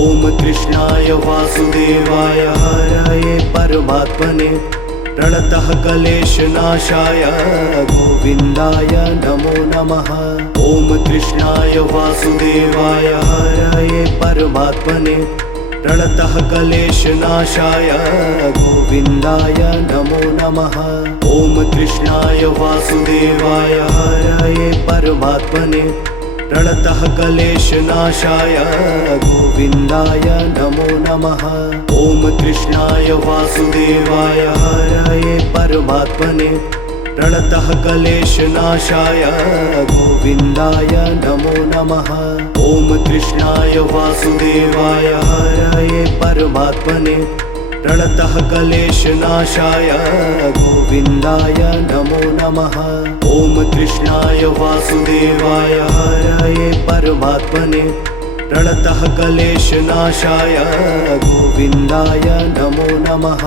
ॐ कृष्णाय वासुदेवाय हरये परमात्मने प्रणतः क्लेशनाशाय गोविन्दाय नमो नमः। ॐ कृष्णाय वासुदेवाय हरये परमात्मने प्रणतः क्लेशनाशाय गोविन्दाय नमो नमः। ॐ कृष्णाय वासुदेवाय हरये परमात्मने प्रणतः क्लेशनाशाय गोविन्दाय नमो नमः। ॐ कृष्णाय वासुदेवाय हरये परमात्मने प्रणतः क्लेशनाशाय गोविन्दाय नमो नमः। ॐ कृष्णाय वासुदेवाय हरये परमात्मने प्रणतः क्लेशनाशाय गोविन्दाय नमो नमः। ॐ कृष्णाय वासुदेवाय हरये परमात्मने प्रणतः क्लेशनाशाय गोविन्दाय नमो नमः।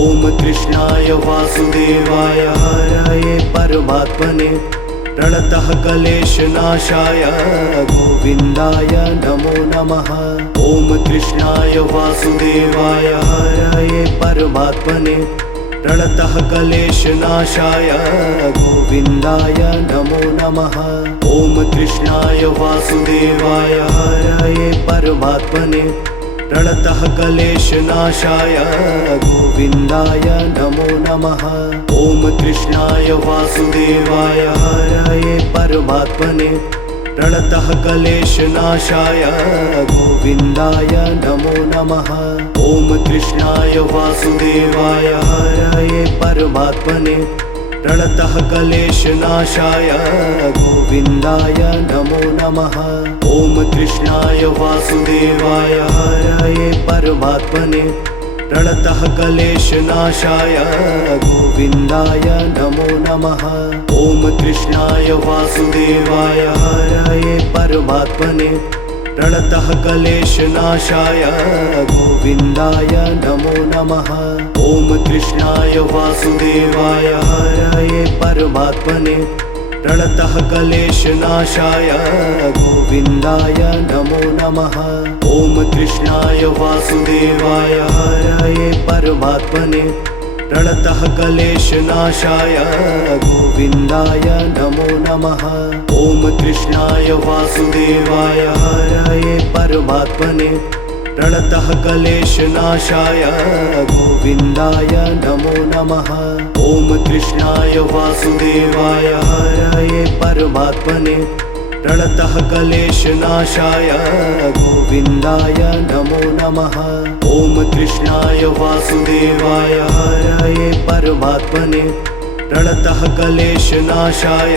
ॐ कृष्णाय वासुदेवाय हरये परमात्मने प्रणतः क्लेशनाशाय गोविन्दाय नमो नमः। ॐ कृष्णाय वासुदेवाय हरये परमात्मने प्रणतः क्लेशनाशाय गोविन्दाय नमो नमः। ॐ कृष्णाय वासुदेवाय हरये परमात्मने प्रणतः क्लेशनाशाय गोविन्दाय नमो नमः। ॐ कृष्णाय वासुदेवाय हरये परमात्मने प्रणतः क्लेशनाशाय गोविन्दाय नमो नमः। ॐ कृष्णाय वासुदेवाय हरये परमात्मने प्रणतः क्लेशनाशाय गोविन्दाय नमो नमः। ॐ कृष्णाय वासुदेवाय हरये परमात्मने प्रणतः क्लेशनाशाय गोविन्दाय नमो नमः। ॐ कृष्णाय वासुदेवाय हरये परमात्मने प्रणतः क्लेशनाशाय गोविन्दाय नमो नमः। ॐ कृष्णाय वासुदेवाय हरये परमात्मने प्रणतः क्लेशनाशाय गोविन्दाय नमो नमः। ॐ कृष्णाय वासुदेवाय हरये परमात्मने प्रणतः क्लेशनाशाय गोविन्दाय नमो नमः। ॐ कृष्णाय वासुदेवाय हरये परमात्मने प्रणतः क्लेशनाशाय गोविन्दाय नमो नमः। ॐ कृष्णाय वासुदेवाय हरये परमात्मने प्रणतः क्लेशनाशाय गोविन्दाय नमो नमः। ॐ कृष्णाय वासुदेवाय हरये परमात्मने प्रणतः क्लेशनाशाय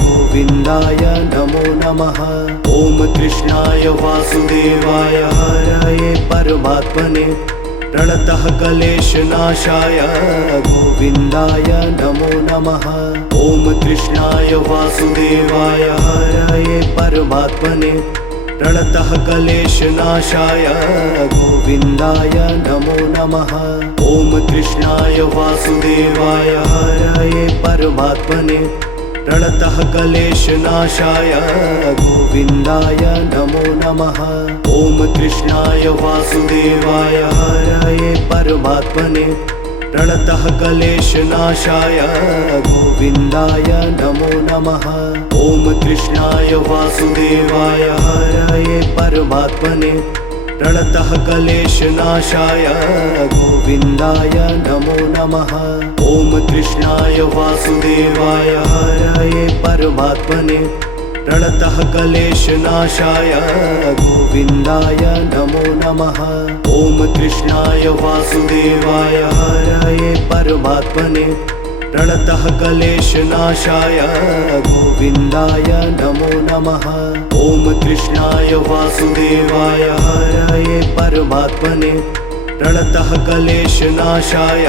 गोविन्दाय नमो नमः। ॐ कृष्णाय वासुदेवाय हरये परमात्मने प्रणतः क्लेशनाशाय गोविन्दाय नमो नमः। ॐ कृष्णाय वासुदेवाय हरये परमात्मने प्रणतः क्लेशनाशाय गोविन्दाय नमो नमः। ॐ कृष्णाय वासुदेवाय हरये परमात्मने प्रणतः क्लेशनाशाय गोविन्दाय नमो नमः। ॐ कृष्णाय वासुदेवाय हरये परमात्मने प्रणतः क्लेशनाशाय गोविन्दाय नमो नमः। ॐ कृष्णाय वासुदेवाय हरये परमात्मने प्रणतः क्लेशनाशाय गोविन्दाय नमो नमः। ॐ कृष्णाय वासुदेवाय हरये परमात्मने प्रणतः क्लेशनाशाय गोविन्दाय नमो नमः। ॐ कृष्णाय वासुदेवाय हरये परमात्मने प्रणतः क्लेशनाशाय गोविन्दाय नमो नमः। ॐ कृष्णाय वासुदेवाय हरये परमात्मने प्रणतः क्लेशनाशाय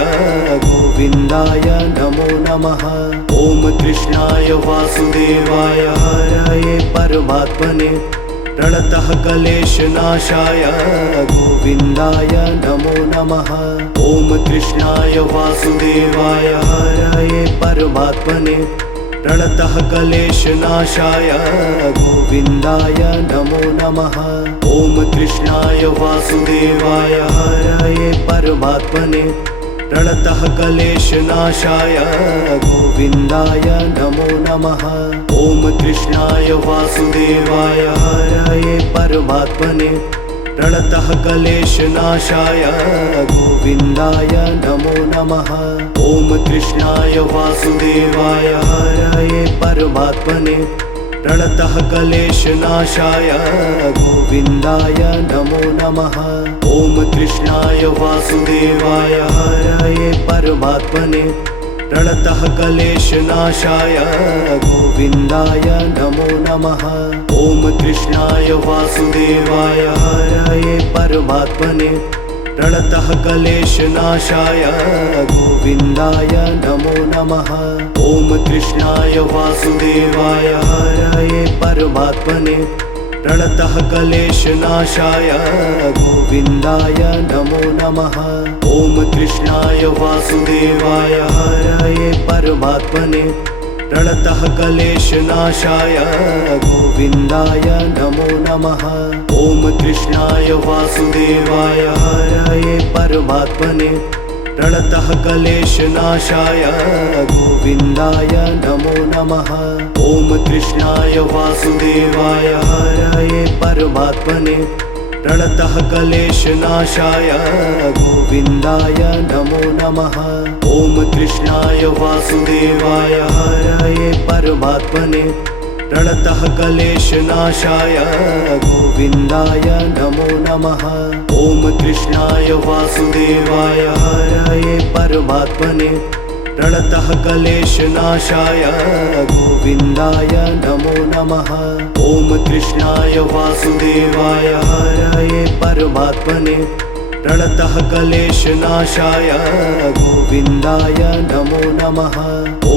गोविन्दाय नमो नमः। ॐ कृष्णाय वासुदेवाय हरये परमात्मने प्रणतः क्लेशनाशाय गोविन्दाय नमो नमः। ॐ कृष्णाय वासुदेवाय हरये परमात्मने प्रणतः क्लेशनाशाय गोविन्दाय नमो नमः। ॐ कृष्णाय वासुदेवाय हरये परमात्मने प्रणतः क्लेशनाशाय गोविन्दाय नमो नमः। ॐ कृष्णाय वासुदेवाय हरये परमात्मने प्रणतः क्लेशनाशाय गोविन्दाय नमो नमः। ॐ कृष्णाय वासुदेवाय हरये परमात्मने प्रणतः क्लेशनाशाय गोविन्दाय नमो नमः। ॐ कृष्णाय वासुदेवाय हरये परमात्मने प्रणतः क्लेशनाशाय गोविन्दाय नमो नमः। ॐ कृष्णाय वासुदेवाय हरये परमात्मने प्रणतः क्लेशनाशाय गोविन्दाय नमो नमः। ॐ कृष्णाय वासुदेवाय हरये परमात्मने प्रणतः क्लेशनाशाय गोविन्दाय नमो नमः। ॐ कृष्णाय वासुदेवाय हरये परमात्मने प्रणतः क्लेशनाशाय गोविन्दाय नमो नमः। ॐ कृष्णाय वासुदेवाय हरये परमात्मने प्रणतः क्लेशनाशाय गोविन्दाय नमो नमः। ॐ कृष्णाय वासुदेवाय हरये परमात्मने प्रणतः क्लेशनाशाय गोविन्दाय नमो नमः। ॐ कृष्णाय वासुदेवाय हरये परमात्मने प्रणतः क्लेशनाशाय गोविन्दाय नमो नमः। ॐ कृष्णाय वासुदेवाय हरये परमात्मने प्रणतः क्लेशनाशाय गोविन्दाय नमो नमः। ॐ कृष्णाय वासुदेवाय हरये परमात्मने प्रणतः क्लेशनाशाय गोविन्दाय नमो नमः।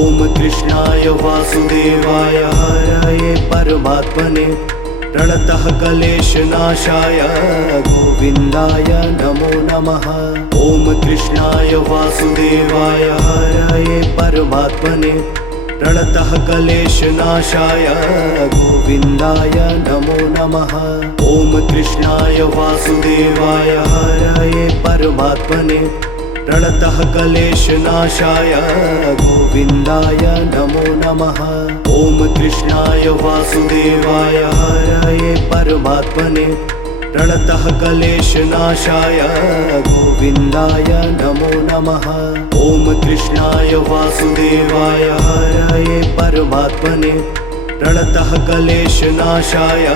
ॐ कृष्णाय वासुदेवाय हरये परमात्मने प्रणतः क्लेशनाशाय गोविन्दाय नमो नमः। ॐ कृष्णाय वासुदेवाय हरये परमात्मने प्रणतः क्लेशनाशाय गोविन्दाय नमो नमः। ॐ कृष्णाय वासुदेवाय हरये परमात्मने प्रणतः क्लेशनाशाय गोविन्दाय नमो नमः। ॐ कृष्णाय वासुदेवाय हरये परमात्मने प्रणतः क्लेशनाशाय गोविन्दाय नमो नमः। ॐ कृष्णाय वासुदेवाय हरये परमात्मने प्रणतः क्लेशनाशाय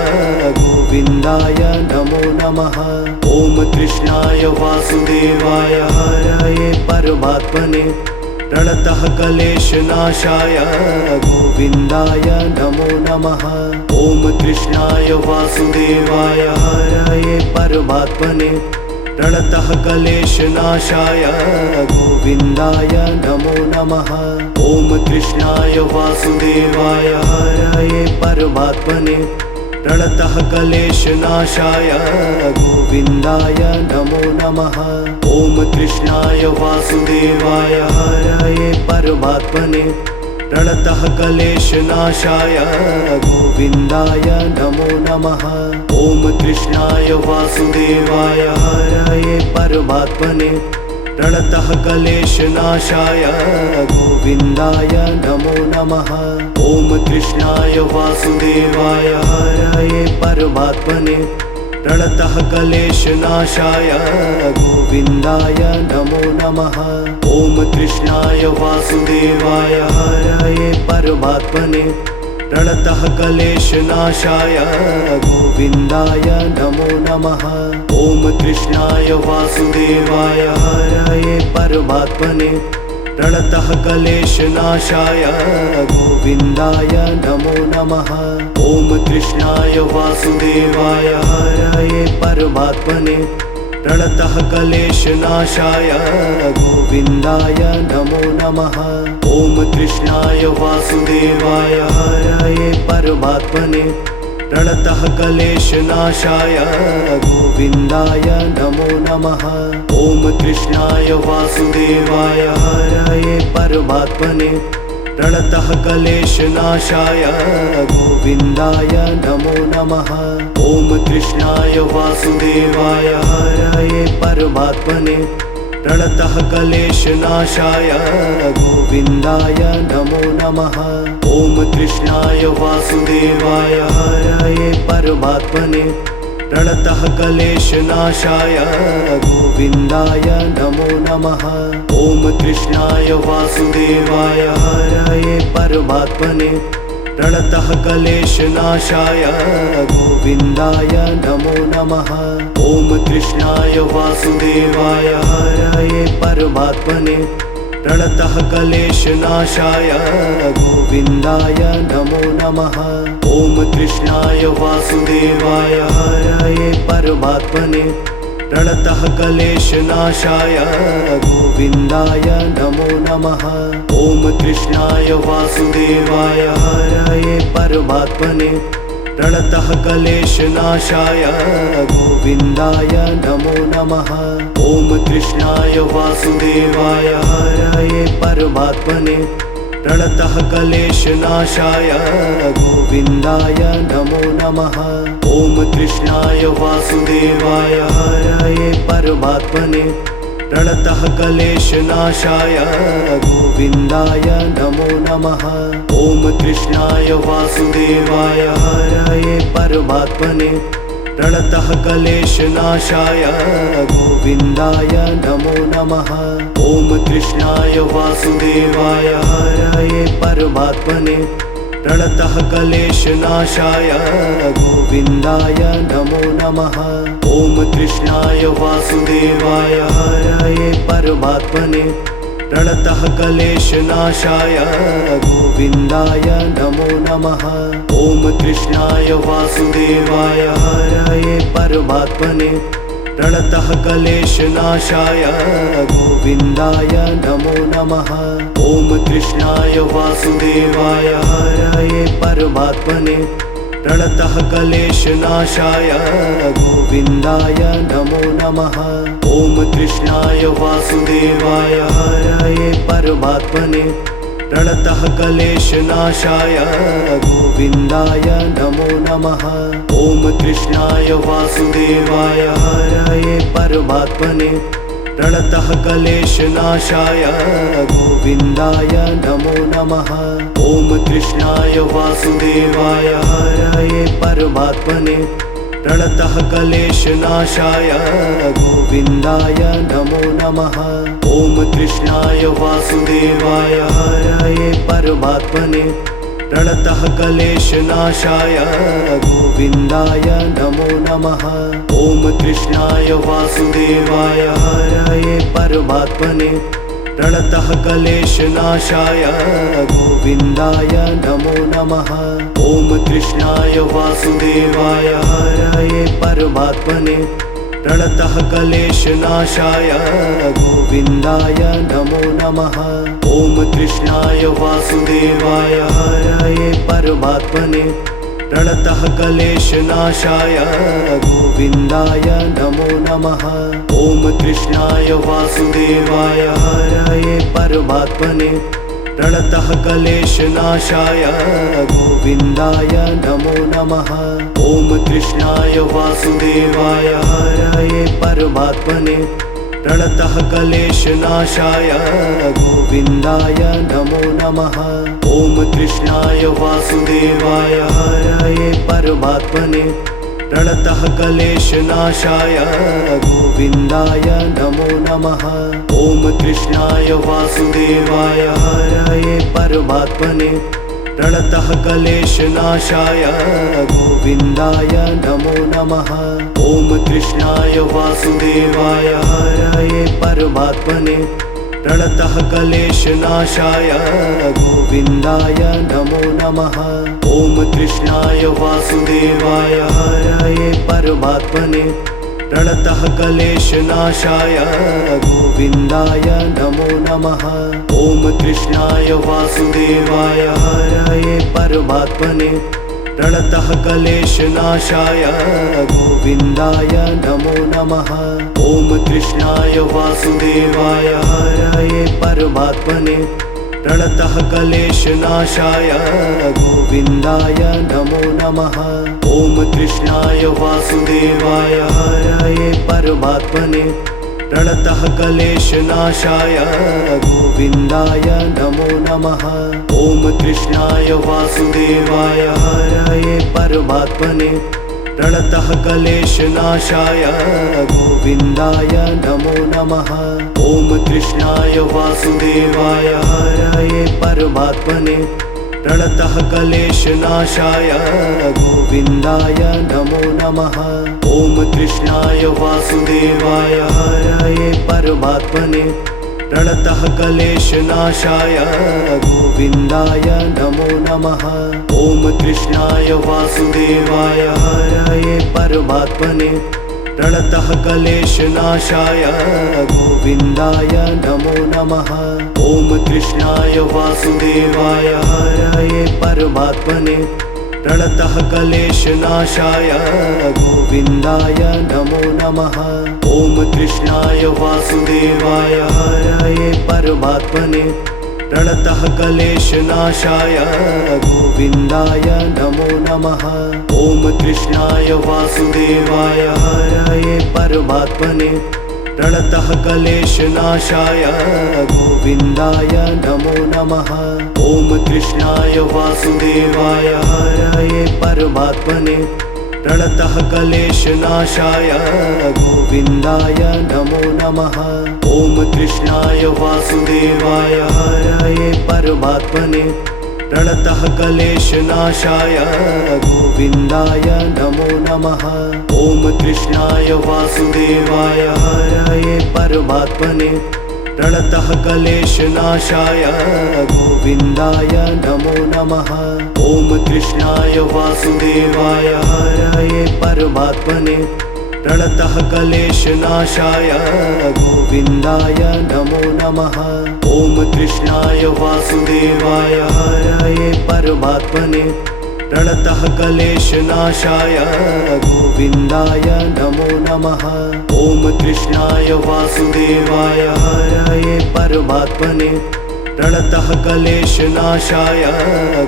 गोविन्दाय नमो नमः। ॐ कृष्णाय वासुदेवाय हरये परमात्मने प्रणतः क्लेशनाशाय गोविन्दाय नमो नमः। ॐ कृष्णाय वासुदेवाय हरये परमात्मने प्रणतः क्लेशनाशाय गोविन्दाय नमो नमः। ॐ कृष्णाय वासुदेवाय हरये परमात्मने प्रणतः क्लेशनाशाय गोविन्दाय नमो नमः। ॐ कृष्णाय वासुदेवाय हरये परमात्मने प्रणतः क्लेशनाशाय गोविन्दाय नमो नमः। ॐ कृष्णाय वासुदेवाय हरये परमात्मने प्रणतः क्लेशनाशाय गोविन्दाय नमो नमः। ॐ कृष्णाय वासुदेवाय हरये परमात्मने प्रणतः क्लेशनाशाय गोविन्दाय नमो नमः। ॐ कृष्णाय वासुदेवाय हरये परमात्मने प्रणतः क्लेशनाशाय गोविन्दाय नमो नमः। ॐ कृष्णाय वासुदेवाय हरये परमात्मने प्रणतः क्लेशनाशाय गोविन्दाय नमो नमः। ॐ कृष्णाय वासुदेवाय हरये परमात्मने प्रणतः क्लेशनाशाय गोविन्दाय नमो नमः। ॐ कृष्णाय वासुदेवाय हरये परमात्मने प्रणतः क्लेशनाशाय गोविन्दाय नमो नमः। ॐ कृष्णाय वासुदेवाय हरये परमात्मने प्रणतः क्लेशनाशाय गोविन्दाय नमो नमः। ॐ कृष्णाय वासुदेवाय हरये परमात्मने प्रणतः क्लेशनाशाय गोविन्दाय नमो नमः। ॐ कृष्णाय वासुदेवाय हरये परमात्मने प्रणतः क्लेशनाशाय गोविन्दाय नमो नमः। ॐ कृष्णाय वासुदेवाय हरये परमात्मने प्रणतः क्लेशनाशाय गोविन्दाय नमो नमः। ॐ कृष्णाय वासुदेवाय हरये परमात्मने प्रणतः क्लेशनाशाय गोविन्दाय नमो नमः। ॐ कृष्णाय वासुदेवाय हरये परमात्मने प्रणतः क्लेशनाशाय गोविन्दाय नमो नमः। ॐ कृष्णाय वासुदेवाय हरये परमात्मने प्रणतः क्लेशनाशाय गोविन्दाय नमो नमः। ॐ कृष्णाय वासुदेवाय हरये परमात्मने प्रणतः क्लेशनाशाय गोविन्दाय नमो नमः। ॐ कृष्णाय वासुदेवाय हरये परमात्मने प्रणतः क्लेशनाशाय गोविन्दाय नमो नमः। ॐ कृष्णाय वासुदेवाय हरये परमात्मने प्रणतः क्लेशनाशाय गोविन्दाय नमो नमः। ॐ कृष्णाय वासुदेवाय हरये परमात्मने प्रणतः क्लेशनाशाय गोविन्दाय नमो नमः। ॐ कृष्णाय वासुदेवाय हरये परमात्मने प्रणतः क्लेशनाशाय गोविन्दाय नमो नमः। ॐ कृष्णाय वासुदेवाय हरये परमात्मने प्रणतः क्लेशनाशाय गोविन्दाय नमो नमः। ॐ कृष्णाय वासुदेवाय हरये परमात्मने प्रणतः क्लेशनाशाय गोविन्दाय नमो नमः। ॐ कृष्णाय वासुदेवाय हरये परमात्मने प्रणतः क्लेशनाशाय गोविन्दाय नमो नमः। ॐ कृष्णाय वासुदेवाय हरये परमात्मने प्रणतः क्लेशनाशाय गोविन्दाय नमो नमः। ॐ कृष्णाय वासुदेवाय हरये परमात्मने प्रणतः क्लेशनाशाय गोविन्दाय नमो नमः। ॐ कृष्णाय वासुदेवाय हरये परमात्मने प्रणतः क्लेशनाशाय गोविन्दाय नमो नमः। ॐ कृष्णाय वासुदेवाय हरये परमात्मने प्रणतः क्लेशनाशाय गोविन्दाय नमो नमः। ॐ कृष्णाय वासुदेवाय हरये परमात्मने प्रणतः क्लेशनाशाय गोविन्दाय नमो नमः। ॐ कृष्णाय वासुदेवाय हरये परमात्मने प्रणतः क्लेशनाशाय गोविन्दाय नमो नमः। ॐ कृष्णाय वासुदेवाय हरये परमात्मने प्रणतः क्लेशनाशाय गोविन्दाय नमो नमः। ॐ कृष्णाय वासुदेवाय हरये परमात्मने प्रणतः क्लेशनाशाय गोविन्दाय नमो नमः। ॐ कृष्णाय वासुदेवाय हरये परमात्मने प्रणतः क्लेशनाशाय गोविन्दाय नमो नमः। ॐ कृष्णाय वासुदेवाय हरये परमात्मने प्रणतः क्लेशनाशाय गोविन्दाय नमो नमः। ॐ कृष्णाय वासुदेवाय हरये परमात्मने प्रणतः क्लेशनाशाय गोविन्दाय नमो नमः। ॐ कृष्णाय वासुदेवाय हरये परमात्मने प्रणतः क्लेशनाशाय गोविन्दाय नमो नमः। ॐ कृष्णाय वासुदेवाय हरये परमात्मने प्रणतः क्लेशनाशाय गोविन्दाय नमो नमः। ॐ कृष्णाय वासुदेवाय हरये परमात्मने प्रणतः क्लेशनाशाय गोविन्दाय नमो नमः। ॐ कृष्णाय वासुदेवाय हरये परमात्मने प्रणतः क्लेशनाशाय गोविन्दाय नमो नमः। ॐ कृष्णाय वासुदेवाय हरये परमात्मने प्रणतः क्लेशनाशाय गोविन्दाय नमो नमः। ॐ कृष्णाय वासुदेवाय हरये परमात्मने प्रणतः क्लेशनाशाय गोविन्दाय नमो नमः। ॐ कृष्णाय वासुदेवाय हरये परमात्मने प्रणतः क्लेशनाशाय गोविन्दाय नमो नमः। ॐ कृष्णाय वासुदेवाय हरये परमात्मने प्रणतः क्लेशनाशाय गोविन्दाय नमो नमः। ॐ कृष्णाय वासुदेवाय हरये परमात्मने प्रणतः क्लेशनाशाय गोविन्दाय नमो नमः। ॐ कृष्णाय वासुदेवाय हरये परमात्मने प्रणतः क्लेशनाशाय गोविन्दाय नमो नमः। ॐ कृष्णाय वासुदेवाय हरये परमात्मने प्रणतः क्लेशनाशाय गोविन्दाय नमो नमः। ॐ कृष्णाय वासुदेवाय हरये परमात्मने प्रणतः क्लेशनाशाय गोविन्दाय नमो नमः। ॐ कृष्णाय वासुदेवाय हरये परमात्मने प्रणतः क्लेशनाशाय गोविन्दाय नमो नमः। ॐ कृष्णाय वासुदेवाय हरये परमात्मने प्रणतः क्लेशनाशाय गोविन्दाय नमो नमः। ॐ कृष्णाय वासुदेवाय हरये परमात्मने प्रणतः क्लेशनाशाय गोविन्दाय नमो नमः। ॐ कृष्णाय वासुदेवाय हरये परमात्मने प्रणतः क्लेशनाशाय गोविन्दाय नमो नमः। ॐ कृष्णाय वासुदेवाय हरये परमात्मने प्रणतः क्लेशनाशाय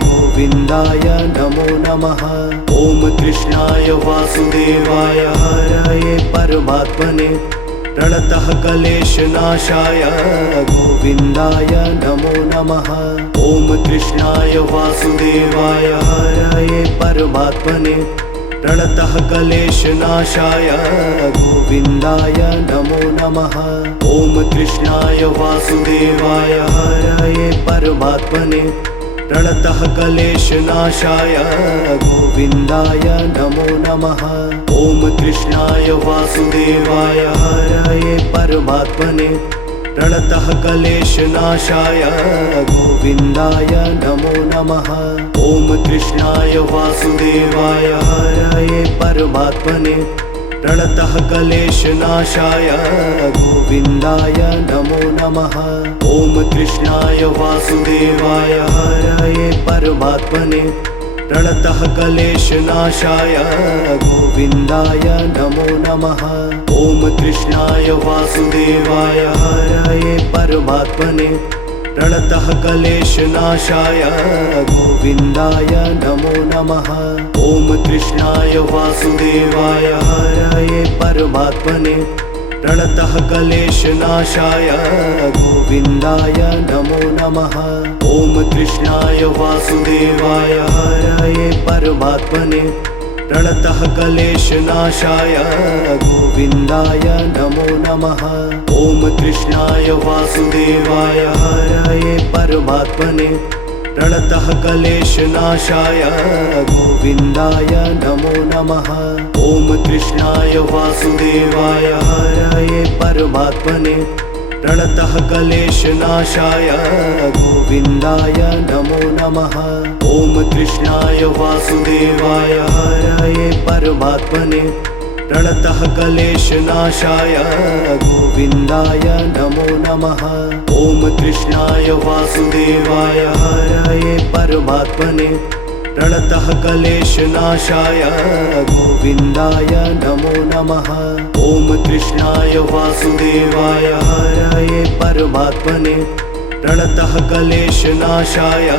गोविन्दाय नमो नमः। ॐ कृष्णाय वासुदेवाय हरये परमात्मने प्रणतः क्लेशनाशाय गोविन्दाय नमो नमः। ॐ कृष्णाय वासुदेवाय हरये परमात्मने प्रणतः क्लेशनाशाय गोविन्दाय नमो नमः। ॐ कृष्णाय वासुदेवाय हरये परमात्मने प्रणतः क्लेशनाशाय गोविन्दाय नमो नमः। ॐ कृष्णाय वासुदेवाय हरये परमात्मने प्रणतः क्लेशनाशाय गोविन्दाय नमो नमः। ॐ कृष्णाय वासुदेवाय हरये परमात्मने प्रणतः क्लेशनाशाय गोविन्दाय नमो नमः। ॐ कृष्णाय वासुदेवाय हरये परमात्मने प्रणतः क्लेशनाशाय गोविन्दाय नमो नमः। ॐ कृष्णाय वासुदेवाय हरये परमात्मने प्रणतः क्लेशनाशाय गोविन्दाय नमो नमः। ॐ कृष्णाय वासुदेवाय हरये परमात्मने प्रणतः क्लेशनाशाय गोविन्दाय नमो नमः। ॐ कृष्णाय वासुदेवाय हरये परमात्मने प्रणतः क्लेशनाशाय गोविन्दाय नमो नमः। ॐ कृष्णाय वासुदेवाय हरये परमात्मने प्रणतः क्लेशनाशाय गोविन्दाय नमो नमः। ॐ कृष्णाय वासुदेवाय हरये परमात्मने प्रणतः क्लेशनाशाय गोविन्दाय नमो नमः। ॐ कृष्णाय वासुदेवाय हरये परमात्मने प्रणतः क्लेशनाशाय गोविन्दाय नमो नमः। ॐ कृष्णाय वासुदेवाय हरये परमात्मने प्रणतः क्लेशनाशाय गोविन्दाय नमो नमः। ॐ कृष्णाय वासुदेवाय हरये परमात्मने प्रणतः क्लेशनाशाय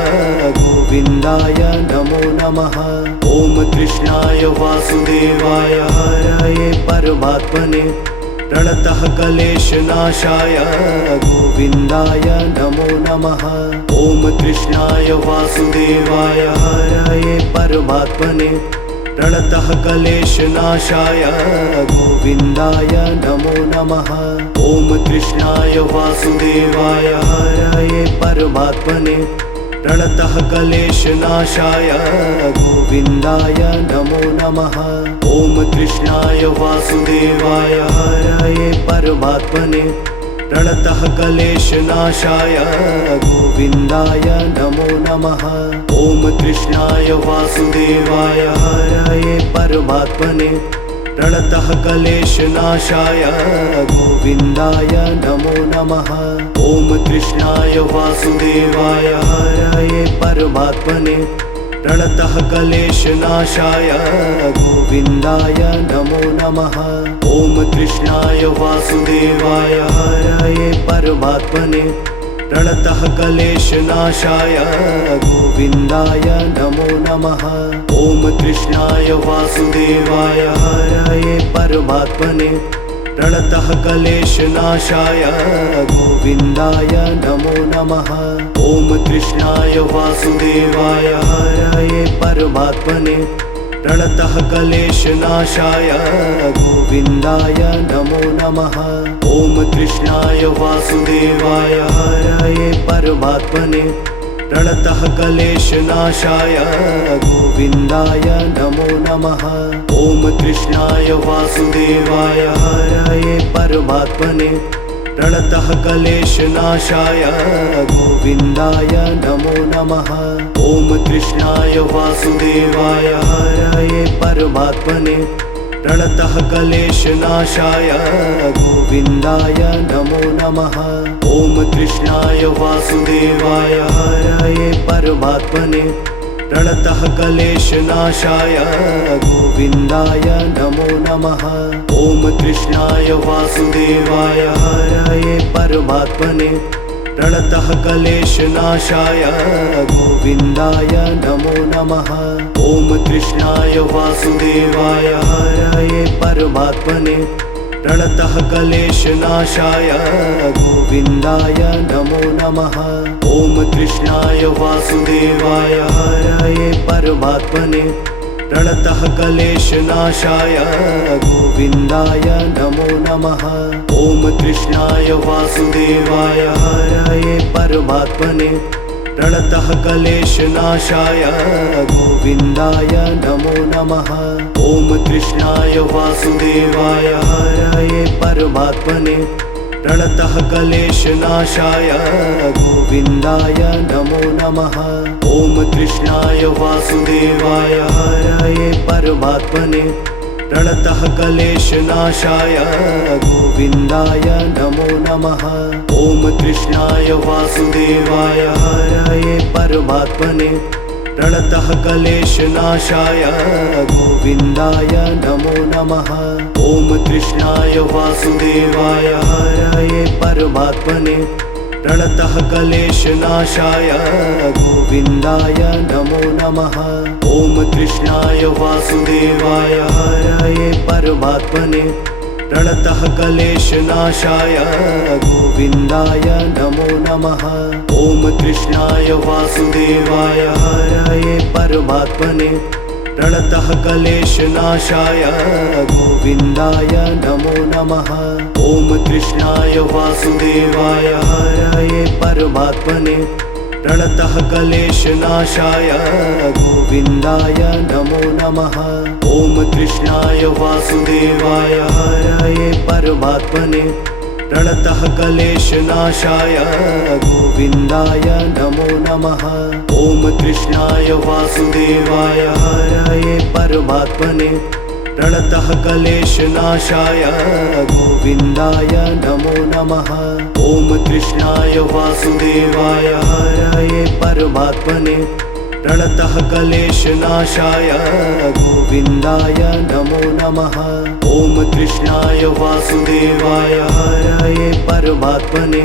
गोविन्दाय नमो नमः। ॐ कृष्णाय वासुदेवाय हरये परमात्मने प्रणतः क्लेशनाशाय गोविन्दाय नमो नमः। ॐ कृष्णाय वासुदेवाय हरये परमात्मने प्रणतः क्लेशनाशाय गोविन्दाय नमो नमः। ॐ कृष्णाय वासुदेवाय हरये परमात्मने प्रणतः क्लेशनाशाय गोविन्दाय नमो नमः। ॐ कृष्णाय वासुदेवाय हरये परमात्मने प्रणतः क्लेशनाशाय गोविन्दाय नमो नमः। ॐ कृष्णाय वासुदेवाय हरये परमात्मने प्रणतः क्लेशनाशाय गोविन्दाय नमो नमः। ॐ कृष्णाय वासुदेवाय हरये परमात्मने प्रणतः क्लेशनाशाय गोविन्दाय नमो नमः। ॐ कृष्णाय वासुदेवाय हरये परमात्मने प्रणतः क्लेशनाशाय गोविन्दाय नमो नमः। ॐ कृष्णाय वासुदेवाय हरये परमात्मने प्रणतः क्लेशनाशाय गोविन्दाय नमो नमः। ॐ कृष्णाय वासुदेवाय हरये परमात्मने प्रणतः क्लेशनाशाय गोविन्दाय नमो नमः। ॐ कृष्णाय वासुदेवाय हरये परमात्मने प्रणतः क्लेशनाशाय गोविन्दाय नमो नमः। ॐ कृष्णाय वासुदेवाय हरये परमात्मने प्रणतः क्लेशनाशाय गोविन्दाय नमो नमः। ॐ कृष्णाय वासुदेवाय हरये परमात्मने प्रणतः क्लेशनाशाय गोविन्दाय नमो नमः। ॐ कृष्णाय वासुदेवाय हरये परमात्मने प्रणतः क्लेशनाशाय गोविन्दाय नमो नमः। ॐ कृष्णाय वासुदेवाय हरये परमात्मने प्रणतः क्लेशनाशाय गोविन्दाय नमो नमः। ॐ कृष्णाय वासुदेवाय हरये परमात्मने प्रणतः क्लेशनाशाय गोविन्दाय नमो नमः। ॐ कृष्णाय वासुदेवाय हरये परमात्मने प्रणतः क्लेशनाशाय गोविन्दाय नमो नमः। ॐ कृष्णाय वासुदेवाय हरये परमात्मने प्रणतः क्लेशनाशाय गोविन्दाय नमो नमः। ॐ कृष्णाय वासुदेवाय हरये परमात्मने प्रणतः क्लेशनाशाय गोविन्दाय नमो नमः। ॐ कृष्णाय वासुदेवाय हरये परमात्मने प्रणतः क्लेशनाशाय गोविन्दाय नमो नमः। ॐ कृष्णाय वासुदेवाय हरये परमात्मने प्रणतः क्लेशनाशाय गोविन्दाय नमो नमः। ॐ कृष्णाय वासुदेवाय हरये परमात्मने प्रणतः क्लेशनाशाय गोविन्दाय नमो नमः। ॐ कृष्णाय वासुदेवाय हरये परमात्मने प्रणतः क्लेशनाशाय गोविन्दाय नमो नमः। ॐ कृष्णाय वासुदेवाय हरये परमात्मने प्रणतः क्लेशनाशाय गोविन्दाय नमो नमः। ॐ कृष्णाय वासुदेवाय हरये परमात्मने प्रणतः क्लेशनाशाय गोविन्दाय नमो नमः। ॐ कृष्णाय वासुदेवाय हरये परमात्मने प्रणतः क्लेशनाशाय गोविन्दाय नमो नमः। ॐ कृष्णाय वासुदेवाय हरये परमात्मने प्रणतः क्लेशनाशाय गोविन्दाय नमो नमः। ॐ कृष्णाय वासुदेवाय हरये परमात्मने प्रणतः क्लेशनाशाय गोविन्दाय नमो नमः। ॐ कृष्णाय वासुदेवाय हरये परमात्मने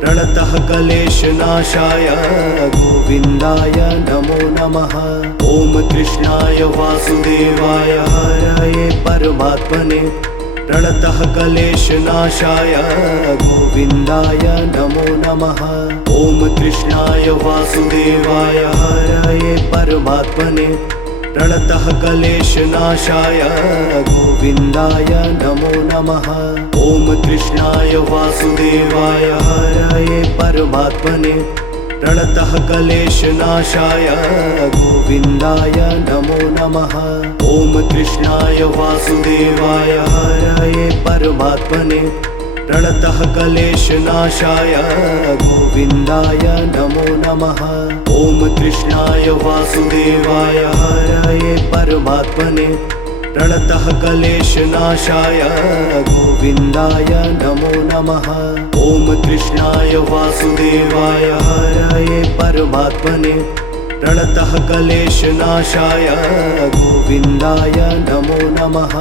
प्रणतः क्लेशनाशाय गोविन्दाय नमो नमः। ॐ कृष्णाय वासुदेवाय हरये परमात्मने प्रणतः क्लेशनाशाय गोविन्दाय नमो नमः। ॐ कृष्णाय वासुदेवाय हरये परमात्मने प्रणतः क्लेशनाशाय गोविन्दाय नमो नमः। ॐ कृष्णाय वासुदेवाय हरये परमात्मने प्रणतः क्लेशनाशाय गोविन्दाय नमो नमः। ॐ कृष्णाय वासुदेवाय हरये परमात्मने प्रणतः क्लेशनाशाय गोविन्दाय नमो नमः। ॐ कृष्णाय वासुदेवाय हरये परमात्मने प्रणतः क्लेशनाशाय गोविन्दाय नमो नमः। ॐ कृष्णाय वासुदेवाय हरये परमात्मने प्रणतः क्लेशनाशाय गोविन्दाय नमो नमः।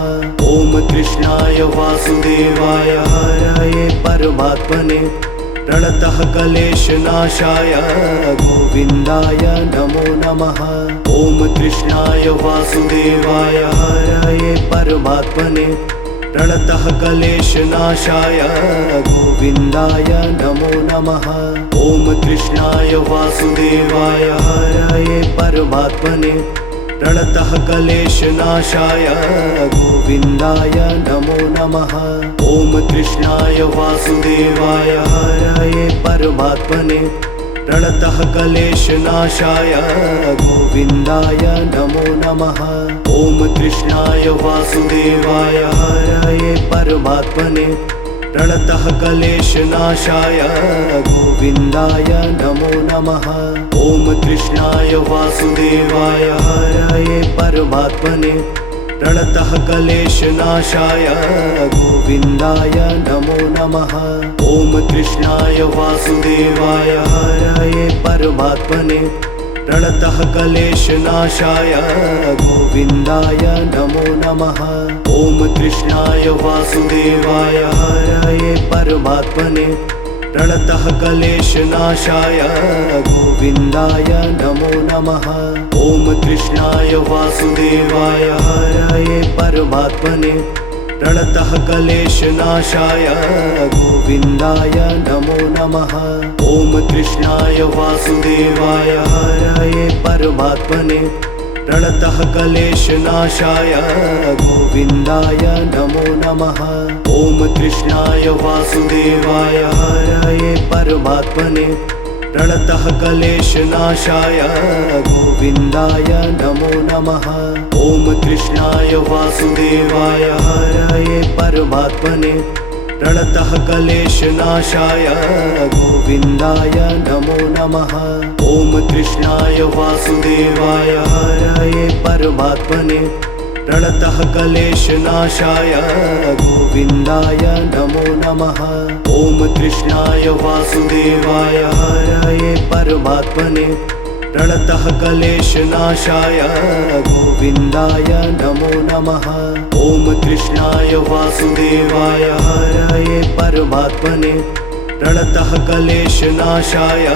ॐ कृष्णाय वासुदेवाय हरये परमात्मने प्रणतः क्लेशनाशाय गोविन्दाय नमो नमः। ॐ कृष्णाय वासुदेवाय हरये परमात्मने प्रणतः क्लेशनाशाय गोविन्दाय नमो नमः। ॐ कृष्णाय वासुदेवाय हरये परमात्मने प्रणतः क्लेशनाशाय गोविन्दाय नमो नमः। ॐ कृष्णाय वासुदेवाय हरये परमात्मने प्रणतः क्लेशनाशाय गोविन्दाय नमो नमः। ॐ कृष्णाय वासुदेवाय हरये परमात्मने प्रणतः क्लेशनाशाय गोविन्दाय नमो नमः। ॐ कृष्णाय वासुदेवाय हरये परमात्मने प्रणतः क्लेशनाशाय गोविन्दाय नमो नमः। ॐ कृष्णाय वासुदेवाय हरये परमात्मने प्रणतः क्लेशनाशाय गोविन्दाय नमो नमः। ॐ कृष्णाय वासुदेवाय हरये परमात्मने प्रणतः क्लेशनाशाय गोविन्दाय नमो नमः। ॐ कृष्णाय वासुदेवाय हरये परमात्मने प्रणतः क्लेशनाशाय गोविन्दाय नमो नमः। ॐ कृष्णाय वासुदेवाय हरये परमात्मने प्रणतः क्लेशनाशाय गोविन्दाय नमो नमः। ॐ कृष्णाय वासुदेवाय हरये परमात्मने प्रणतः क्लेशनाशाय गोविन्दाय नमो नमः। ॐ कृष्णाय वासुदेवाय हरये परमात्मने प्रणतः क्लेशनाशाय गोविन्दाय नमो नमः। ॐ कृष्णाय वासुदेवाय हरये परमात्मने प्रणतः क्लेशनाशाय गोविन्दाय नमो नमः। ॐ कृष्णाय वासुदेवाय हरये परमात्मने प्रणतः क्लेशनाशाय गोविन्दाय नमो नमः। ॐ कृष्णाय वासुदेवाय हरये परमात्मने प्रणतः क्लेशनाशाय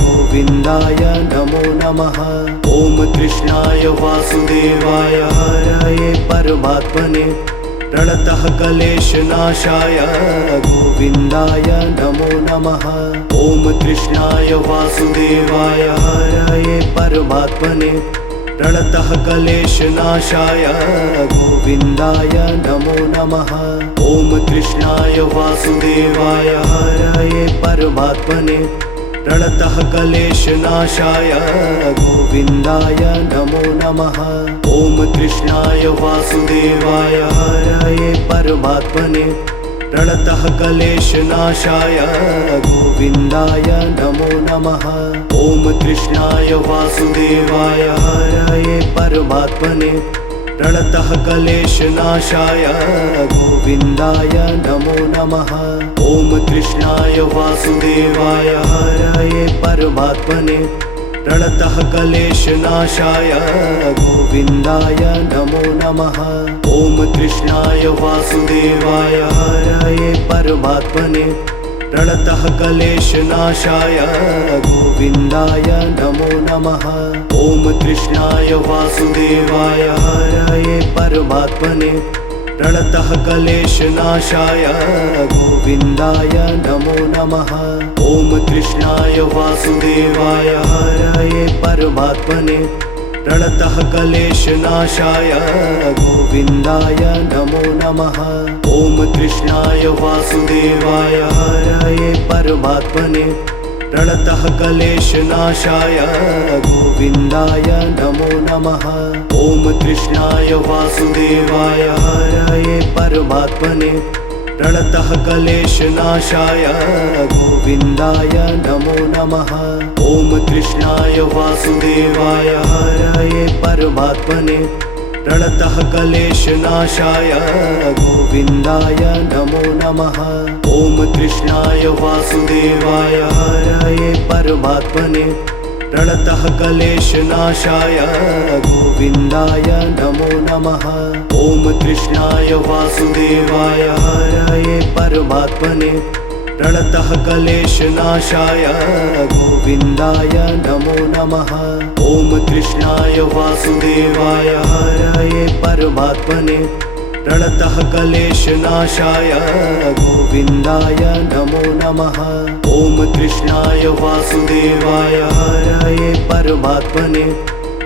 गोविन्दाय नमो नमः। ॐ कृष्णाय वासुदेवाय हरये परमात्मने प्रणतः क्लेशनाशाय गोविन्दाय नमो नमः। ॐ कृष्णाय वासुदेवाय हरये परमात्मने प्रणतः क्लेशनाशाय गोविन्दाय नमो नमः। ॐ कृष्णाय वासुदेवाय हरये परमात्मने प्रणतः क्लेशनाशाय गोविन्दाय नमो नमः। ॐ कृष्णाय वासुदेवाय हरये परमात्मने प्रणतः क्लेशनाशाय गोविन्दाय नमो नमः। ॐ कृष्णाय वासुदेवाय हरये परमात्मने प्रणतः क्लेशनाशाय गोविन्दाय नमो नमः। ॐ कृष्णाय वासुदेवाय हरये परमात्मने प्रणतः क्लेशनाशाय गोविन्दाय नमो नमः। ॐ कृष्णाय वासुदेवाय हरये परमात्मने प्रणतः क्लेशनाशाय गोविन्दाय नमो नमः। ॐ कृष्णाय वासुदेवाय हरये परमात्मने प्रणतः क्लेशनाशाय गोविन्दाय नमो नमः। ॐ कृष्णाय वासुदेवाय हरये परमात्मने प्रणतः क्लेशनाशाय गोविन्दाय नमो नमः। ॐ कृष्णाय वासुदेवाय हरये परमात्मने प्रणतः क्लेशनाशाय गोविन्दाय नमो नमः। ॐ कृष्णाय वासुदेवाय हरये परमात्मने प्रणतः क्लेशनाशाय गोविन्दाय नमो नमः। ॐ कृष्णाय वासुदेवाय हरये परमात्मने प्रणतः क्लेशनाशाय गोविन्दाय नमो नमः। ॐ कृष्णाय वासुदेवाय हरये परमात्मने प्रणतः क्लेशनाशाय गोविन्दाय नमो नमः। ॐ कृष्णाय वासुदेवाय हरये परमात्मने प्रणतः क्लेशनाशाय गोविन्दाय नमो नमः। ॐ कृष्णाय वासुदेवाय हरये परमात्मने प्रणतः क्लेशनाशाय गोविन्दाय नमो नमः। ॐ कृष्णाय वासुदेवाय हरये परमात्मने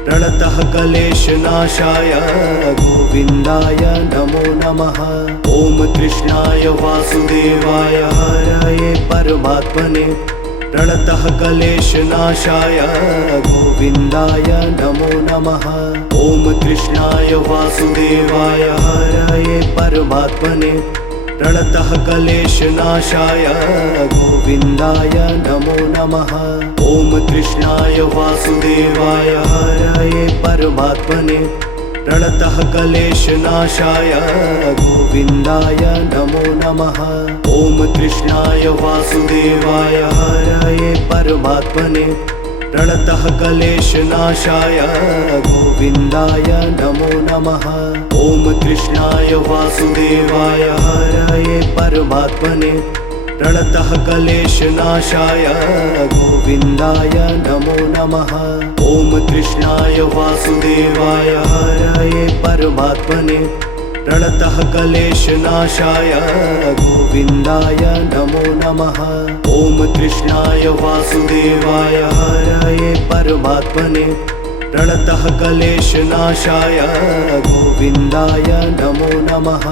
प्रणतः क्लेशनाशाय गोविन्दाय नमो नमः। ॐ कृष्णाय वासुदेवाय हरये परमात्मने प्रणतः क्लेशनाशाय गोविन्दाय नमो नमः। ॐ कृष्णाय वासुदेवाय हरये परमात्मने प्रणतः क्लेशनाशाय गोविन्दाय नमो नमः। ॐ कृष्णाय वासुदेवाय हरये परमात्मने प्रणतः क्लेशनाशाय गोविन्दाय नमो नमः। ॐ कृष्णाय वासुदेवाय हरये परमात्मने प्रणतः क्लेशनाशाय गोविन्दाय नमो नमः। ॐ कृष्णाय वासुदेवाय हरये परमात्मने प्रणतः क्लेशनाशाय गोविन्दाय नमो नमः। ॐ कृष्णाय वासुदेवाय हरये परमात्मने प्रणतः क्लेशनाशाय गोविन्दाय नमो नमः। ॐ कृष्णाय वासुदेवाय हरये परमात्मने प्रणतः क्लेशनाशाय गोविन्दाय नमो नमः।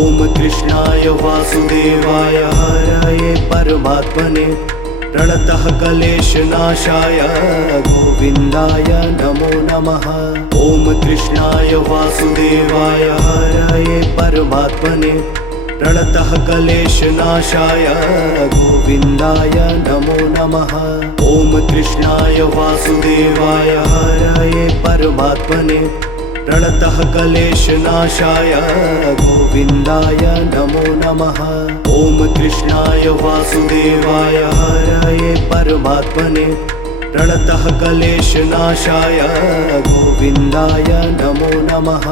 ॐ कृष्णाय वासुदेवाय हरये परमात्मने प्रणतः क्लेशनाशाय गोविन्दाय नमो नमः। ॐ कृष्णाय वासुदेवाय हरये परमात्मने प्रणतः क्लेशनाशाय गोविन्दाय नमो नमः। ॐ कृष्णाय वासुदेवाय हरये परमात्मने प्रणतः क्लेशनाशाय गोविन्दाय नमो नमः। ॐ कृष्णाय वासुदेवाय हरये परमात्मने प्रणतः क्लेशनाशाय गोविन्दाय नमो नमः।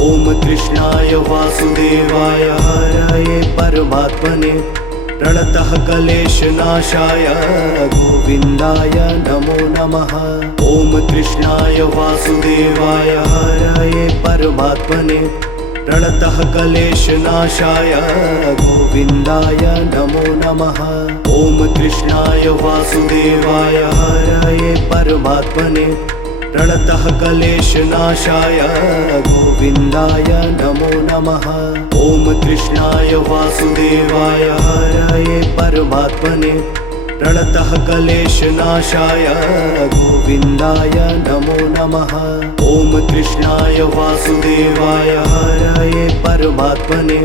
ॐ कृष्णाय वासुदेवाय हरये परमात्मने प्रणतः क्लेशनाशाय गोविन्दाय नमो नमः। ॐ कृष्णाय वासुदेवाय हरये परमात्मने प्रणतः क्लेशनाशाय गोविन्दाय नमो नमः। ॐ कृष्णाय वासुदेवाय हरये परमात्मने प्रणतः क्लेशनाशाय गोविन्दाय नमो नमः। ॐ कृष्णाय वासुदेवाय हरये परमात्मने प्रणतः क्लेशनाशाय गोविन्दाय नमो नमः। ॐ कृष्णाय वासुदेवाय हरये परमात्मने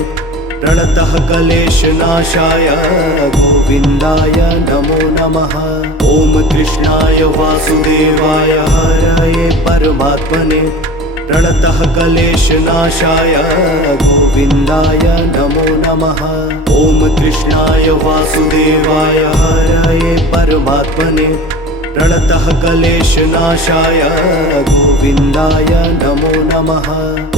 प्रणतः क्लेशनाशाय गोविन्दाय नमो नमः। ॐ कृष्णाय वासुदेवाय हरये परमात्मने प्रणतः क्लेशनाशाय गोविन्दाय नमो नमः। ॐ कृष्णाय वासुदेवाय हरये परमात्मने प्रणतः क्लेशनाशाय गोविन्दाय नमो नमः।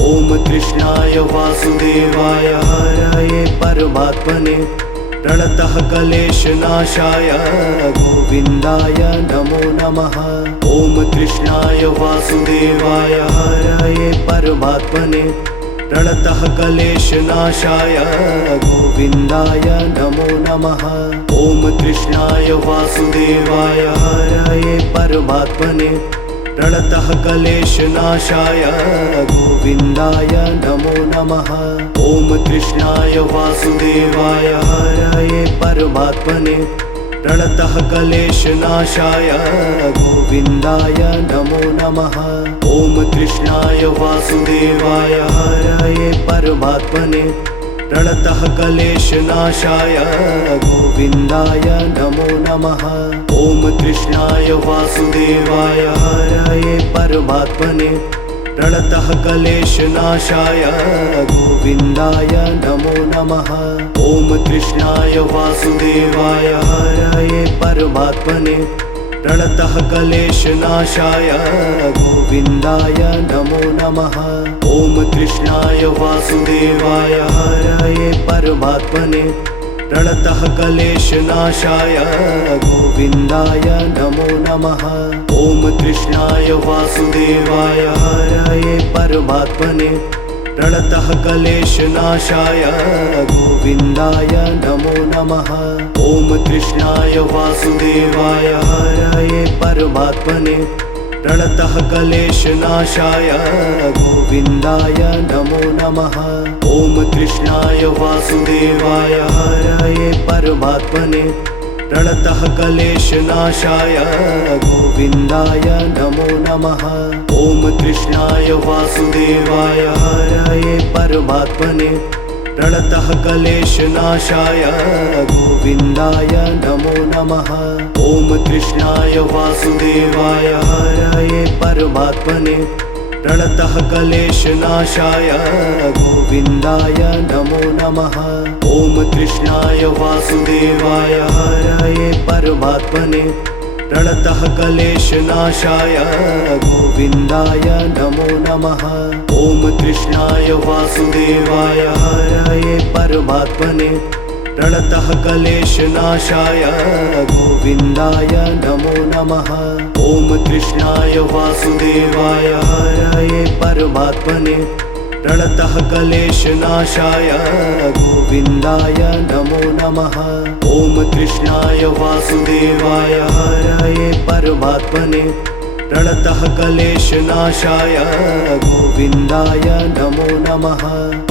ॐ कृष्णाय वासुदेवाय हरये परमात्मने प्रणतः क्लेशनाशाय गोविन्दाय नमो नमः। ॐ कृष्णाय वासुदेवाय हरये परमात्मने प्रणतः क्लेशनाशाय गोविन्दाय नमो नमः। ॐ कृष्णाय वासुदेवाय हरये परमात्मने प्रणतः क्लेशनाशाय गोविन्दाय नमो नमः। ॐ कृष्णाय वासुदेवाय हरये परमात्मने प्रणतः क्लेशनाशाय गोविन्दाय नमो नमः। ॐ कृष्णाय वासुदेवाय हरये परमात्मने प्रणतः क्लेशनाशाय गोविन्दाय नमो नमः। ॐ कृष्णाय वासुदेवाय हरये परमात्मने प्रणतः क्लेशनाशाय गोविन्दाय नमो नमः। ॐ कृष्णाय वासुदेवाय हरये परमात्मने प्रणतः क्लेशनाशाय गोविन्दाय नमो नमः। ॐ कृष्णाय वासुदेवाय हरये परमात्मने प्रणतः क्लेशनाशाय गोविन्दाय नमो नमः। ॐ कृष्णाय वासुदेवाय हरये परमात्मने प्रणतः क्लेशनाशाय गोविन्दाय नमो नमः। ॐ कृष्णाय वासुदेवाय हरये परमात्मने प्रणतः क्लेशनाशाय गोविन्दाय नमो नमः। ॐ कृष्णाय वासुदेवाय हरये परमात्मने प्रणतः क्लेशनाशाय गोविन्दाय नमो नमः। ॐ कृष्णाय वासुदेवाय हरये परमात्मने प्रणतः क्लेशनाशाय गोविन्दाय नमो नमः। ॐ कृष्णाय वासुदेवाय हरये परमात्मने प्रणतः क्लेशनाशाय गोविन्दाय नमो नमः। ॐ कृष्णाय वासुदेवाय हरये परमात्मने प्रणतः क्लेशनाशाय गोविन्दाय नमो नमः। ॐ कृष्णाय वासुदेवाय हरये परमात्मने प्रणतः क्लेशनाशाय गोविन्दाय नमो नमः। ॐ कृष्णाय वासुदेवाय हरये परमात्मने प्रणतः क्लेशनाशाय गोविन्दाय नमो नमः। ॐ कृष्णाय वासुदेवाय हरये परमात्मने प्रणतः क्लेशनाशाय गोविन्दाय नमो नमः।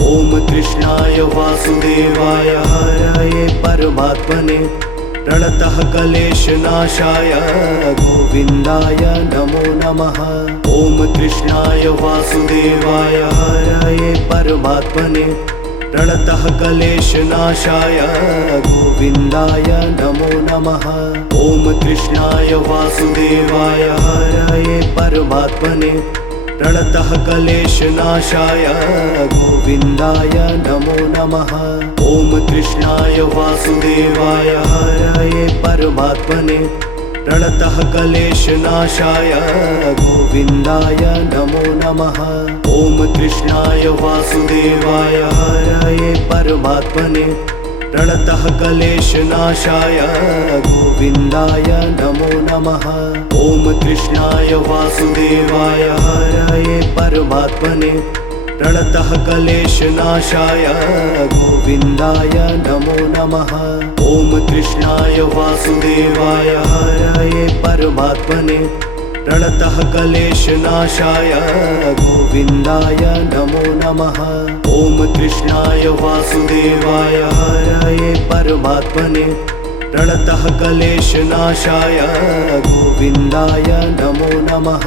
ॐ कृष्णाय वासुदेवाय हरये परमात्मने प्रणतः क्लेशनाशाय गोविन्दाय नमो नमः। ॐ कृष्णाय वासुदेवाय हरये परमात्मने प्रणतः क्लेशनाशाय गोविन्दाय नमो नमः। ॐ कृष्णाय वासुदेवाय हरये परमात्मने प्रणतः क्लेशनाशाय गोविन्दाय नमो नमः। ॐ कृष्णाय वासुदेवाय हरये परमात्मने प्रणतः क्लेशनाशाय गोविन्दाय नमो नमः। ॐ कृष्णाय वासुदेवाय हरये परमात्मने प्रणतः क्लेशनाशाय गोविन्दाय नमो नमः। ॐ कृष्णाय वासुदेवाय हरये परमात्मने प्रणतः क्लेशनाशाय गोविन्दाय नमो नमः। ॐ कृष्णाय वासुदेवाय हरये परमात्मने प्रणतः क्लेशनाशाय गोविन्दाय नमो नमः। ॐ कृष्णाय वासुदेवाय हरये परमात्मने प्रणतः क्लेशनाशाय गोविन्दाय नमो नमः।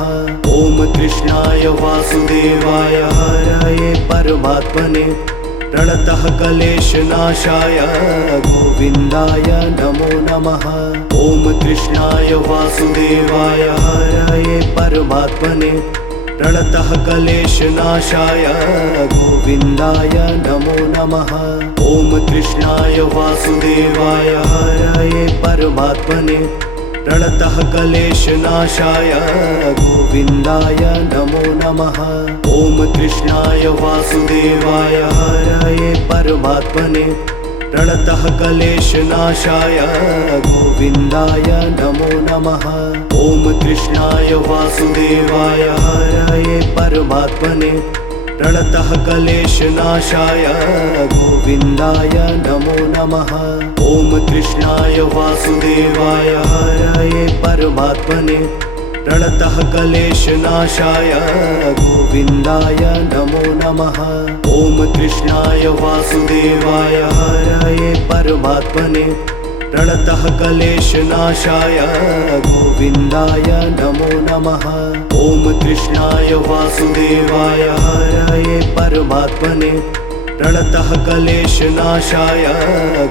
ॐ कृष्णाय वासुदेवाय हरये परमात्मने प्रणतः क्लेशनाशाय गोविन्दाय नमो नमः। ॐ कृष्णाय वासुदेवाय हरये परमात्मने प्रणतः क्लेशनाशाय गोविन्दाय नमो नमः। ॐ कृष्णाय वासुदेवाय हरये परमात्मने प्रणतः क्लेशनाशाय गोविन्दाय नमो नमः। ॐ कृष्णाय वासुदेवाय हरये परमात्मने प्रणतः क्लेशनाशाय गोविन्दाय नमो नमः। ॐ कृष्णाय वासुदेवाय हरये परमात्मने प्रणतः क्लेशनाशाय गोविन्दाय नमो नमः। ॐ कृष्णाय वासुदेवाय हरये परमात्मने प्रणतः क्लेशनाशाय गोविन्दाय नमो नमः। ॐ कृष्णाय वासुदेवाय हरये परमात्मने प्रणतः क्लेशनाशाय गोविन्दाय नमो नमः। ॐ कृष्णाय वासुदेवाय हरये परमात्मने प्रणतः क्लेशनाशाय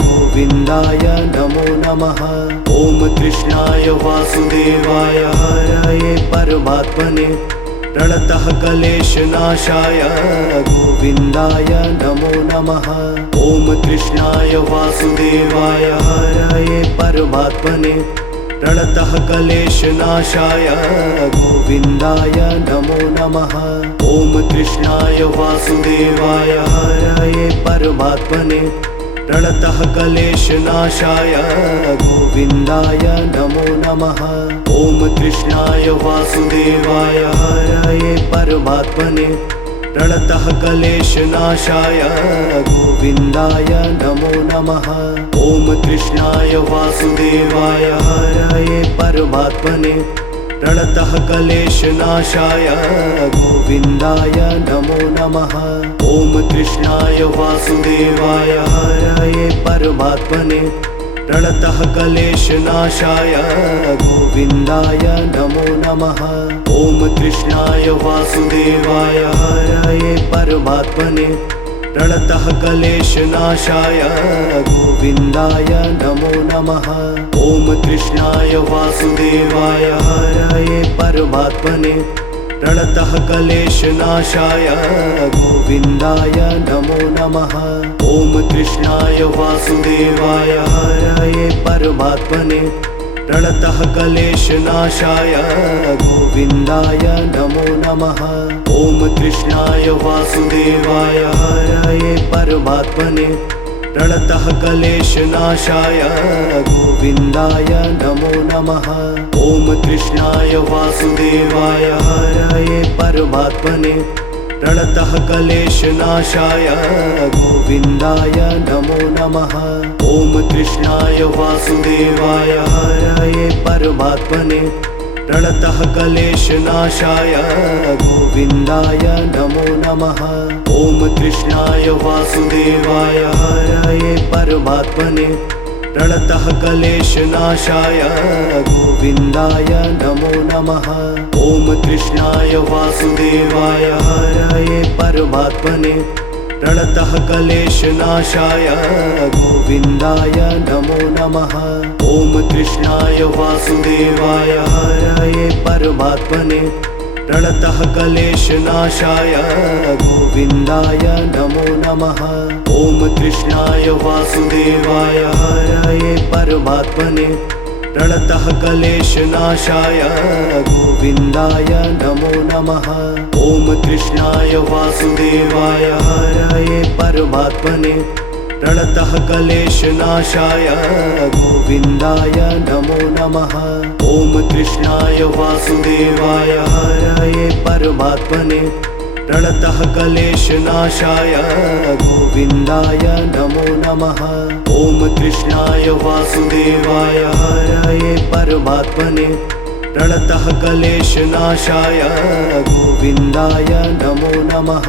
गोविन्दाय नमो नमः। ॐ कृष्णाय वासुदेवाय हरये परमात्मने प्रणतः क्लेशनाशाय गोविन्दाय नमो नमः। ॐ कृष्णाय वासुदेवाय हरये परमात्मने प्रणतः क्लेशनाशाय गोविन्दाय नमो नमः। ॐ कृष्णाय वासुदेवाय हरये परमात्मने प्रणतः क्लेशनाशाय गोविन्दाय नमो नमः। ॐ कृष्णाय वासुदेवाय हरये परमात्मने प्रणतः क्लेशनाशाय गोविन्दाय नमो नमः। ॐ कृष्णाय वासुदेवाय हरये परमात्मने प्रणतः क्लेशनाशाय गोविन्दाय नमो नमः। ॐ कृष्णाय वासुदेवाय हरये परमात्मने प्रणतः क्लेशनाशाय गोविन्दाय नमो नमः। ॐ कृष्णाय वासुदेवाय हरये परमात्मने प्रणतः क्लेशनाशाय गोविन्दाय नमो नमः। ॐ कृष्णाय वासुदेवाय हरये परमात्मने प्रणतः क्लेशनाशाय गोविन्दाय नमो नमः। ॐ कृष्णाय वासुदेवाय हरये परमात्मने प्रणतः क्लेशनाशाय गोविन्दाय नमो नमः। ॐ कृष्णाय वासुदेवाय हरये परमात्मने प्रणतः क्लेशनाशाय गोविन्दाय नमो नमः। ॐ कृष्णाय वासुदेवाय हरये परमात्मने प्रणतः क्लेशनाशाय गोविन्दाय नमो नमः। ॐ कृष्णाय वासुदेवाय हरये परमात्मने प्रणतः क्लेशनाशाय गोविन्दाय नमो नमः। ॐ कृष्णाय वासुदेवाय हरये परमात्मने प्रणतः क्लेशनाशाय गोविन्दाय नमो नमः। ॐ कृष्णाय वासुदेवाय हरये परमात्मने प्रणतः क्लेशनाशाय गोविन्दाय नमो नमः। ॐ कृष्णाय वासुदेवाय हरये परमात्मने प्रणतः क्लेशनाशाय गोविन्दाय नमो नमः। ॐ कृष्णाय वासुदेवाय हरये परमात्मने प्रणतः क्लेशनाशाय गोविन्दाय नमो नमः। ॐ कृष्णाय वासुदेवाय हरये परमात्मने प्रणतः क्लेशनाशाय गोविन्दाय नमो नमः। ॐ कृष्णाय वासुदेवाय हरये परमात्मने प्रणतः क्लेशनाशाय गोविन्दाय नमो नमः। ॐ कृष्णाय वासुदेवाय हरये परमात्मने प्रणतः क्लेशनाशाय गोविन्दाय नमो नमः।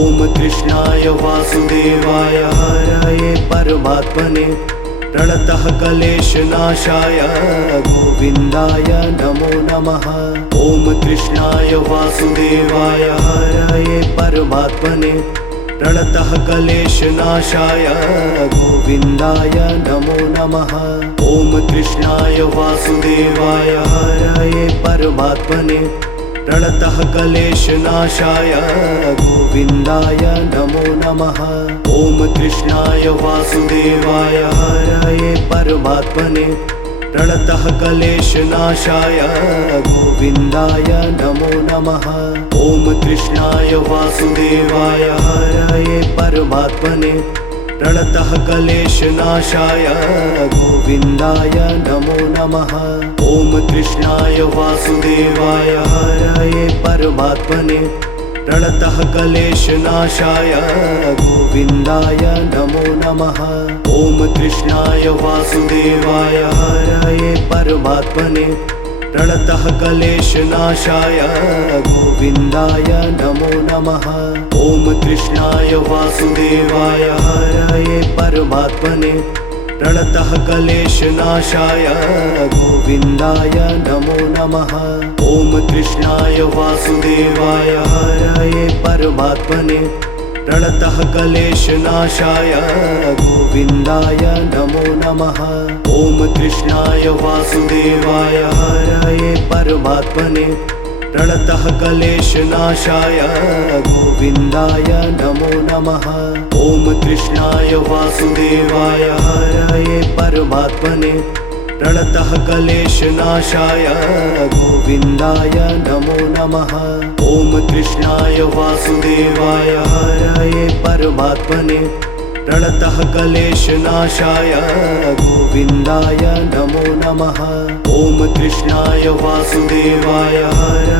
ॐ कृष्णाय वासुदेवाय हरये परमात्मने प्रणतः क्लेशनाशाय गोविन्दाय नमो नमः। ॐ कृष्णाय वासुदेवाय हरये परमात्मने प्रणतः क्लेशनाशाय गोविन्दाय नमो नमः। ॐ कृष्णाय वासुदेवाय हरये परमात्मने प्रणतः क्लेशनाशाय गोविन्दाय नमो नमः। ॐ कृष्णाय वासुदेवाय हरये परमात्मने प्रणतः क्लेशनाशाय गोविन्दाय नमो नमः। ॐ कृष्णाय वासुदेवाय हरये परमात्मने प्रणतः क्लेशनाशाय गोविन्दाय नमो नमः। ॐ कृष्णाय वासुदेवाय हरये परमात्मने प्रणतः क्लेशनाशाय गोविन्दाय नमो नमः। ॐ कृष्णाय वासुदेवाय हरये परमात्मने प्रणतः क्लेशनाशाय गोविन्दाय नमो नमः। ॐ कृष्णाय वासुदेवाय हरये परमात्मने प्रणतः क्लेशनाशाय गोविन्दाय नमो नमः। ॐ कृष्णाय वासुदेवाय हरये परमात्मने प्रणतः क्लेशनाशाय गोविन्दाय नमो नमः। ॐ कृष्णाय वासुदेवाय हरये परमात्मने प्रणतः क्लेशनाशाय गोविन्दाय नमो नमः। ॐ कृष्णाय वासुदेवाय हरये परमात्मने प्रणतः क्लेशनाशाय गोविन्दाय नमो नमः। ॐ कृष्णाय वासुदेवाय हरये परमात्मने प्रणतः क्लेशनाशाय गोविन्दाय नमो नमः। ॐ कृष्णाय वासुदेवाय हरये